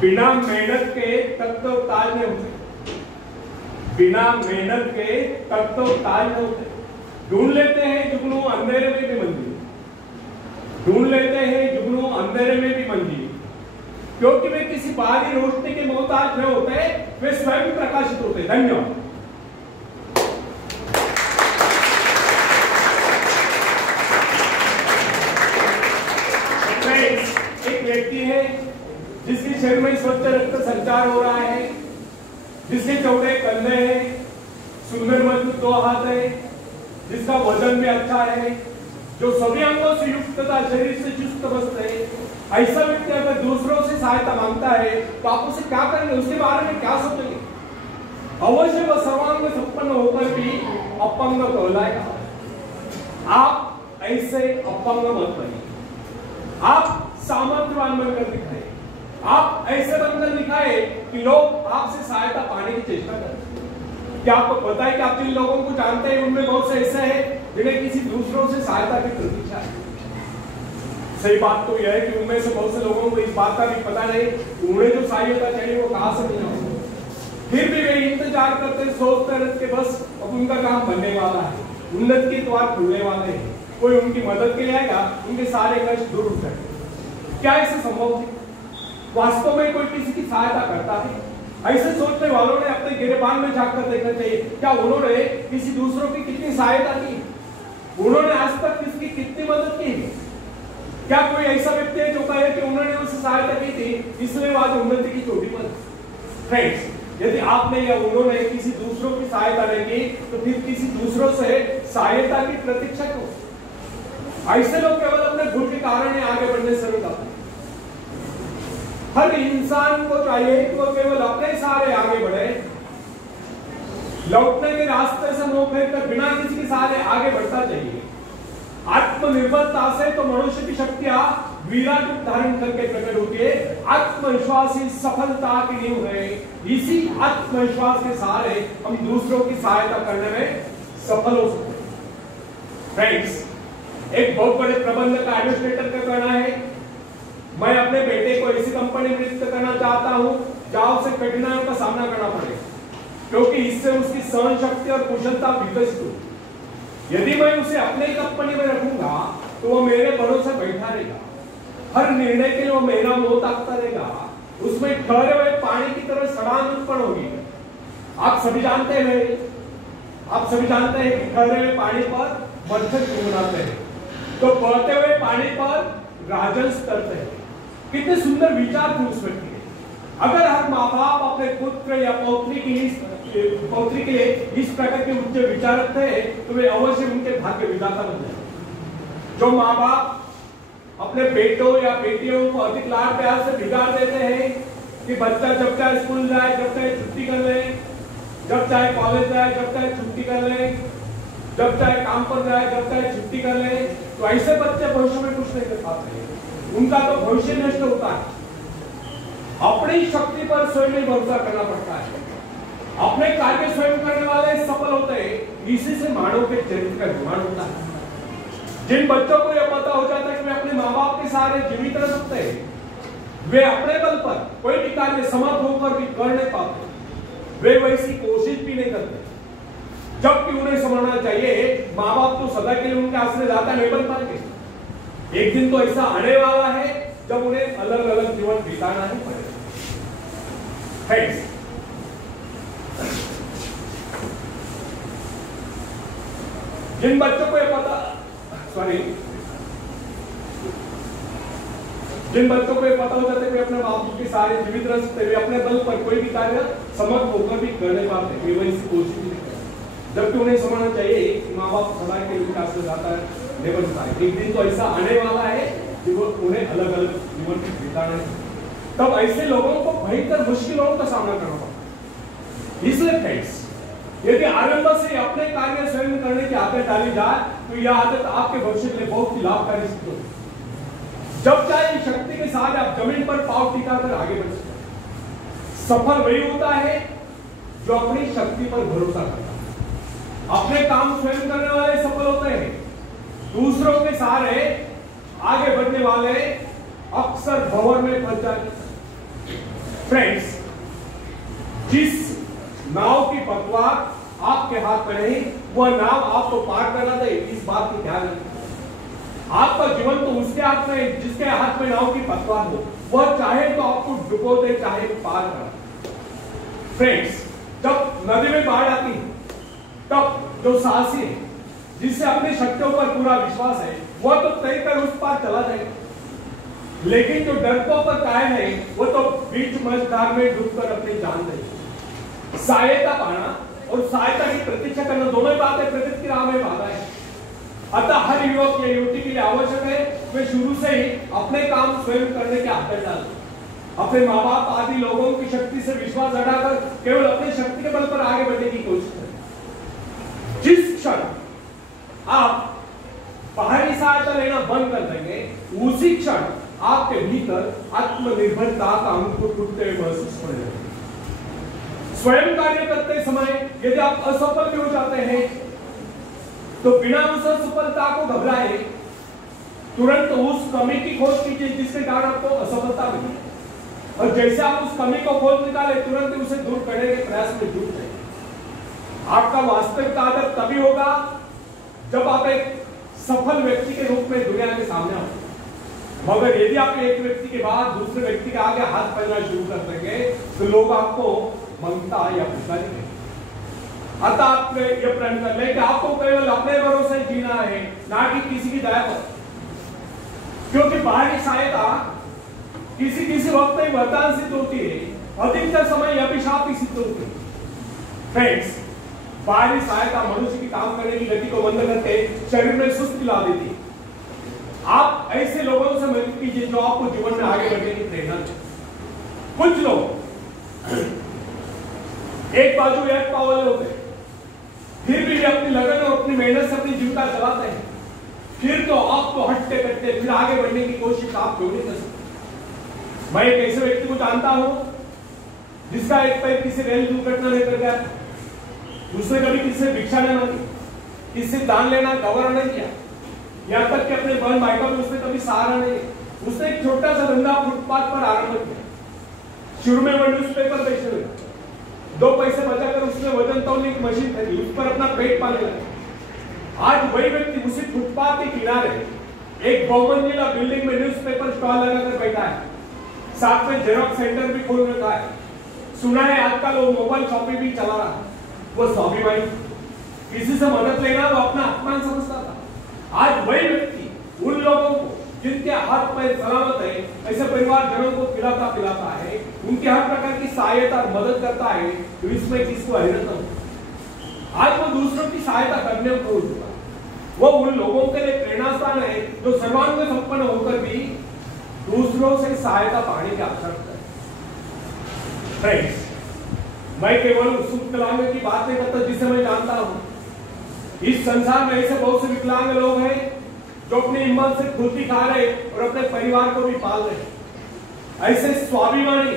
बिना मेहनत के तक तो ताज नहीं होते, बिना मेहनत के तक तो ताज नहीं होते। ढूंढ लेते हैं जुगनू अंधेरे में भी मंजिल, ढूंढ लेते हैं जुगनू अंधेरे में भी मंजिल, क्योंकि वे किसी बाहरी रोशनी के मोहताज नहीं होते, वे स्वयं प्रकाशित होते। धन्यवाद। एक व्यक्ति है जिसके शरीर में स्वच्छ रक्त संचार हो रहा है, जिसके चौड़े कंधे हैं, सुंदर मजबूत 2 हाथ है, जिसका वजन भी अच्छा है, जो सभी अंगों से युक्त तथा शरीर से चुस्त मस्त है। ऐसा व्यक्ति अगर दूसरों से सहायता मांगता है तो आप उसे क्या करेंगे, उसके बारे में क्या सोचेंगे? अवश्य वह सर्वांग संपन्न होकर भी अपंग कहलाएगा। आप ऐसे अपंग मत बनिए, आप सामर्थ्यवान बनकर दिखाए, आप ऐसे बनकर दिखाए कि लोग आपसे सहायता पाने की चेष्टा करें। क्या आपको पता है कि आप जिन लोगों को जानते हैं उनमें बहुत से ऐसे हैं जिन्हें किसी दूसरों से सहायता की प्रतीक्षा है। सही बात तो यह है कि उनमें से बहुत से लोगों को इस बात का भी पता नहीं उन्हें जो सहायता चाहिए वो कहां से मिलेगी, फिर भी वे इंतजार करते सोचते रहते बस अब उनका काम बनने वाला है, उन्नति के द्वार खुलने वाले हैं, कोई उनकी मदद के लिए आएगा, उनके सारे कष्ट दूर हो जाएंगे। क्या ऐसा संभव है? वास्तव में कोई किसी की सहायता करता है? ऐसे सोचने वालों ने अपने गिरेबान में झांककर देखना चाहिए, क्या उन्होंने किसी दूसरों की कितनी सहायता की, उन्होंने आज तक किसकी कितनी मदद की? क्या कोई ऐसा व्यक्ति है जो कहे कि उन्होंने उससे सहायता की थी इसलिए वो आज उन्नति की चोटी पर? फ्रेंड्स, यदि आपने या उन्होंने किसी दूसरों की सहायता नहीं की तो फिर किसी दूसरों से सहायता की प्रतीक्षा क्यों? ऐसे लोग केवल अपने गुण के कारण ही आगे बढ़ने से रुकते हैं। हर इंसान को चाहिए कि वो केवल अपने सहारे आगे बढ़े, लौटने के रास्ते से मुंह फेर कर बिना किसी के सहारे आगे बढ़ता चाहिए। आत्मनिर्भरता से तो मनुष्य की शक्तियां विराट रूप धारण करके प्रकट होती है। आत्मविश्वास ही सफलता की नींव है। इसी आत्मविश्वास के सहारे हम दूसरों की सहायता करने में सफल हो सकते हैं। फ्रेंड्स, एक बहुत बड़े प्रबंधक का एडमिनिस्ट्रेटर का कहना है, मैं अपने बेटे को ऐसी कंपनी में नियुक्त करना चाहता हूं जहां उसे कठिनाइयों का सामना करना पड़े, क्योंकि इससे उसकी सहन शक्ति और कुशलता विकसित हो। यदि मैं उसे अपने कंपनी में रखूंगा तो वो मेरे भरोसे बैठा रहेगा, हर निर्णय के लिए वो मेरा मुंह ताकता रहेगा, उसमें ठहरे हुए पानी की तरह सड़ान उत्पन्न होगी। आप सभी जानते हैं कि ठहरे हुए पानी पर मच्छर गुनगुनाते हैं तो बहते हुए पानी पर राजहंस करते हैं। कितने सुंदर विचार थे उस व्यक्ति के। अगर हर माँ बाप अपने पुत्र या पौत्री के लिए इस प्रकार के उच्च विचार रखते हैं तो वे अवश्य उनके भाग्य विधाता बन जाएंगे। जो माँ बाप अपने बेटों या बेटियों को अधिक लाड प्यार से बिगाड़ देते हैं कि बच्चा जब चाहे स्कूल जाए, जब चाहे छुट्टी कर ले, जब चाहे कॉलेज जाए, जब चाहे छुट्टी कर ले, जब चाहे काम पर जाए, जब चाहे छुट्टी कर ले, तो ऐसे बच्चे भविष्य में कुछ नहीं कर पाते, उनका तो भविष्य नष्ट होता है। अपनी शक्ति पर स्वयं ही भरोसा करना पड़ता है। अपने कार्य स्वयं करने वाले सफल होते हैं। इसी से मानव के चरित्र का निर्माण होता है। जिन बच्चों को यह पता हो जाता है कि वे अपने माँ बाप के सहारे जीवित रह सकते हैं, वे अपने बल पर कोई भी कार्य समर्थ होकर भी कर नहीं पाते, वे वैसी कोशिश भी नहीं करते। जबकि उन्हें समझना चाहिए माँ बाप तो सदा के लिए उनके आश्रयदाता नहीं बन पाएंगे। एक दिन तो ऐसा आने वाला है जब उन्हें अलग अलग जीवन बिताना ही पड़ेगा। जिन बच्चों को यह पता हो जाता है कि अपने बाप के सारे जीवित रह सकते, वे अपने बल पर कोई भी कार्य समर्थ होकर भी कर नहीं पाते, वे वैसी कोशिश नहीं करते। जबकि उन्हें समझना चाहिए कि माँ बाप सदा के लिए आश्रय जाता है नहीं बन पाए। एक दिन तो ऐसा आने वाला है कि वो उन्हें अलग अलग जीवन बिताना है। तब ऐसे लोगों को भयंकर मुश्किलों का सामना करना पड़ता है। इसलिए फ्रेंड्स, यदि आरंभ से अपने कार्य स्वयं करने की आदत डाली जाए तो यह आदत आपके भविष्य के लिए बहुत ही लाभकारी सिद्ध होगी। जब चाहे शक्ति के साथ आप जमीन पर पांव टिकाकर आगे बढ़ सकते हैं। सफल वही होता है जो अपनी शक्ति पर भरोसा करता है। अपने काम स्वयं करने वाले सफल होते हैं। दूसरों के सहारे आगे बढ़ने वाले अक्सर भंवर में फंस जाते हैं। फ्रेंड्स, जिस नाव की पतवार आपके हाथ में नहीं, वह नाव आपको पार करना दे, इस बात की ध्यान रखें। आपका जीवन तो उसके हाथ में जिसके हाथ में नाव की पतवार हो, वह चाहे तो आपको डुबो दे, चाहे पार कर। फ्रेंड्स, जब नदी में बाढ़ आती है, तब जो साहसी है, जिससे अपनी शक्तियों पर पूरा विश्वास है, वह तो तय कर उस पार चला जाएगा। लेकिन जो डरपोक पर कायम है, वो तो बीच मझधार में डूबकर अपनी जान दे। सहायता पाना और सहायता की प्रतीक्षा करना दोनों ही बातें प्रकृति की राह में बाधा है। अतः हर युवक या युवती के लिए आवश्यक है वे शुरू से ही अपने काम स्वयं करने के आदत डालें। अपने माँ बाप आदि लोगों की शक्ति से विश्वास हटाकर केवल अपनी शक्ति के बल पर आगे बढ़ने की कोशिश करें। जिस क्षण आप बाहरी सहायता लेना बंद कर देंगे, उसी क्षण आपके भीतर आत्मनिर्भरता का अंकुर फूटते हुए महसूस होने लगेगा। स्वयं कार्य करते समय यदि आप असफल भी हो जाते हैं, तो बिना उस असफलता को घबराए तुरंत उस कमी की खोज कीजिए जिसके कारण आपको असफलता मिली, और जैसे आप उस कमी को खोज निकाले, तुरंत उसे दूर करने के प्रयास में जुट जाए। आपका वास्तविक आदत तभी होगा जब आप एक सफल व्यक्ति के रूप में दुनिया के सामने आओ। मगर यदि आप एक व्यक्ति के बाद दूसरे व्यक्ति के आगे हाथ फैलाना शुरू कर देंगे, तो लोग आपको मंगता या पुकारी करेंगे। अतः आप ये प्रण कर लें कि आपको केवल अपने भरोसे जीना है, ना कि किसी की दया पर, क्योंकि बाहरी सहायता किसी किसी वक्त ही वरदान सिद्ध होती है, अधिकतर समय अभिशाप ही सिद्ध होती है। फ्रेंड्स, बाहरी सहायता मनुष्य की काम करने की गति को बंद करके शरीर में सुस्ती ला देती है। आप ऐसे लोगों से मदद कीजिए जो आपको जीवन में आगे बढ़ने की प्रेरणा दे। कुछ लोग एक बाजू एक पावल होते हैं, फिर भी अपनी लगन और अपनी मेहनत से अपनी जीविका चलाते हैं, फिर तो आपको हटते कटते फिर आगे बढ़ने की कोशिश आप क्यों नहीं कर सकते। मैं एक ऐसे व्यक्ति को जानता हूं जिसका एक पैर किसी रेल दुर्घटना में कर गया। उसने कभी किससे भिक्षा नहीं मांगी, किससे दान लेना गवारा नहीं किया, यहाँ तक कि अपने बहन भाई का भी उसने कभी सहारा नहीं। उसने एक छोटा सा धंधा फुटपाथ पर आरंभ किया। शुरू में वो न्यूज़पेपर बेचने लगा, 2 पैसे बचाकर उसने वजन तौलने की मशीन खरीदी, उस पर अपना पेट पालने लगा। आज वही व्यक्ति उसी फुटपाथ के किनारे एक बहुमंजिला बिल्डिंग में न्यूज़पेपर स्टॉल लगाकर बैठा है, साथ में जेरॉक्स सेंटर भी खोल रखा है। सुना है आजकल वो मोबाइल शॉपिंग भी चला रहा है। वो स्वाभिमानी, किसी से मदद लेना वो अपना अपमान समझता था। आज वही व्यक्ति उन लोगों को जिनके हाथ पैर सलामत है, ऐसे परिवारजनों को खिलाता पिलाता है, उनके हर प्रकार की सहायता और मदद करता है, तो इसमें किसको हैरत हो। आज वो दूसरों की सहायता करने को हो चुका। वो उन लोगों के लिए प्रेरणास्थान है जो सर्वांग संपन्न होकर भी दूसरों से सहायता पाने की आशा करते हैं। फ्रेंड्स, मैं केवल उस विकलांग की बात नहीं करता जिसे मैं जानता हूं। इस संसार में ऐसे बहुत से विकलांग लोग हैं जो अपनी हिम्मत से खुद भी खा रहे और अपने परिवार को भी पाल रहे। ऐसे स्वाभिमानी,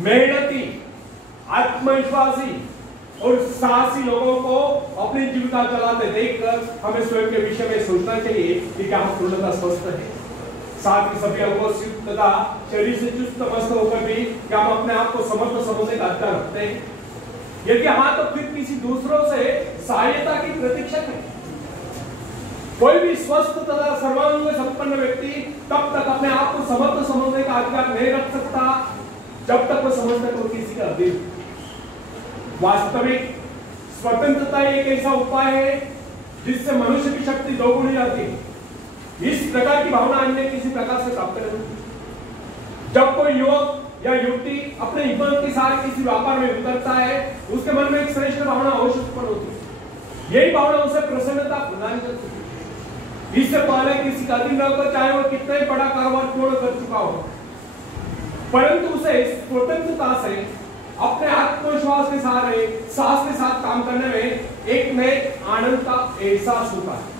मेहनती, आत्मविश्वासी और साहसी लोगों को अपनी जीविका चलाते देखकर हमें स्वयं के विषय में सोचना चाहिए कि क्या हम पूर्णतः स्वस्थ हैं, साथ ही सभी अंगों से तथा शरीर से चुस्त मस्त होकर भी क्या हम अपने आप को समर्थ समझने का अधिकार रखते हैं। यदि हाँ, तो फिर किसी दूसरों से सहायता की प्रतीक्षा करें। कोई भी स्वस्थ तथा सर्वांग संपन्न व्यक्ति तब तक अपने आप को समर्थ समझने का अधिकार नहीं रख सकता जब तक वो समझता है किसी का अधीन। वास्तविक स्वतंत्रता एक ऐसा उपाय है जिससे मनुष्य की शक्ति दोगुनी जाती है। इस प्रकार की भावना अन्य किसी प्रकार से प्राप्त नहीं होती। जब कोई युवक या युवती अपने हिम्मत के साथ किसी व्यापार में उतरता है, उसके मन में एक श्रेष्ठ भावना अवश्य उत्पन्न होती है। यही भावना उसे प्रसन्नता प्रदान करती है। इससे पहले किसी का अधीन रहकर चाहे वो कितना ही बड़ा कारोबार क्यों कर चुका हो, परंतु उसे स्वतंत्रता से अपने आत्मविश्वास के साथ साहस के साथ काम करने में एक नए आनंद का एहसास होता है।